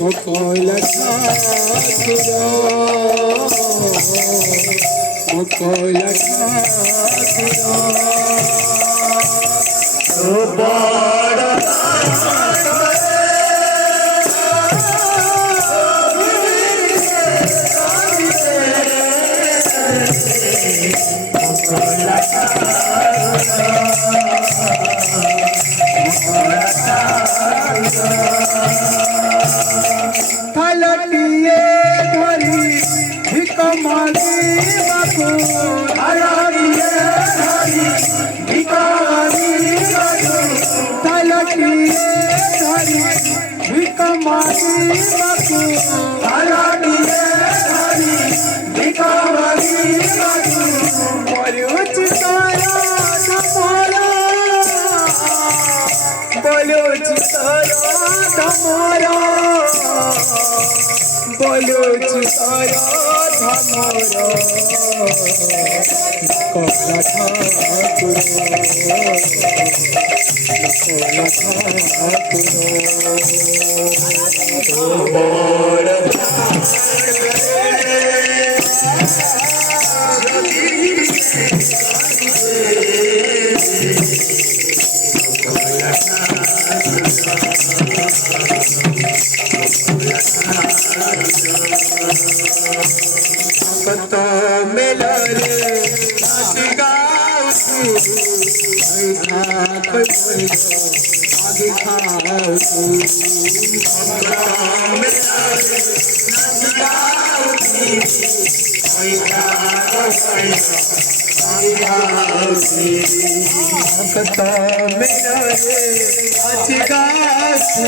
মুকুল ঠাকুর মুকুল ঠাকুর বড় থালটিয়ে ধরি ভিক মাগি বাকু থালটিয়ে ধরি ভিক মাগি বাকু থালটিয়ে ধরি ভিক মাগি বাকু থালটিয়ে ধরি ভিক মাগি বাকু বলুচ তারা ধমরা বলুচ তারা ধমরা বলুচ তারা ধমরা কমলা ঠাকুর কমলা ঠাকুর বড় কত মেলারে নাচ গাউছু আগে খাওছু কত মেলারে নাচ গাউছু কত মেলারে নাচ গাউছু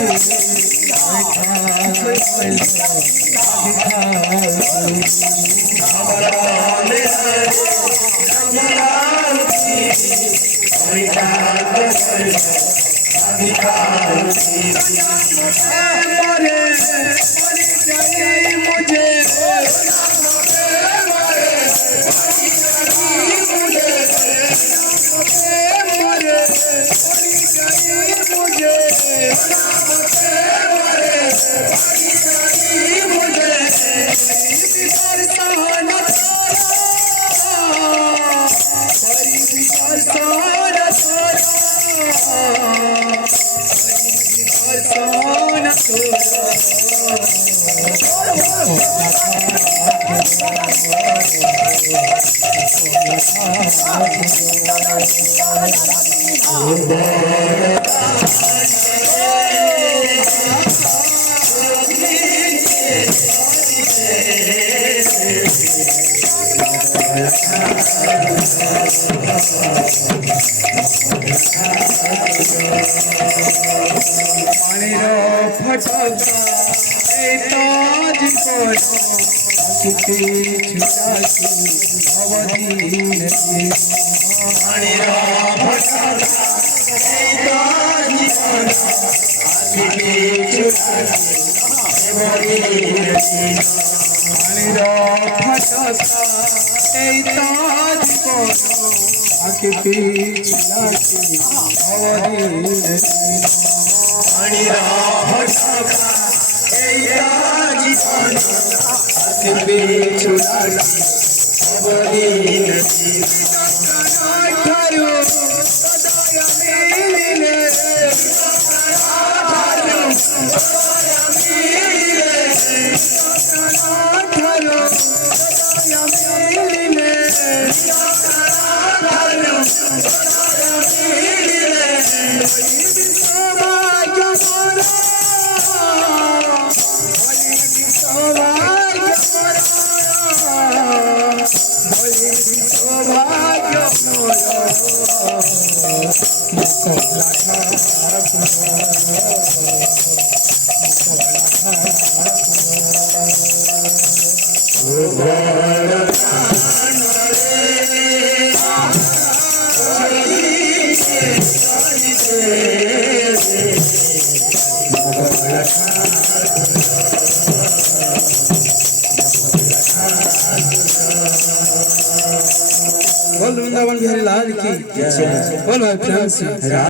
बोल वृंदावन बिहारी लाल की बोल भाई प्रेम से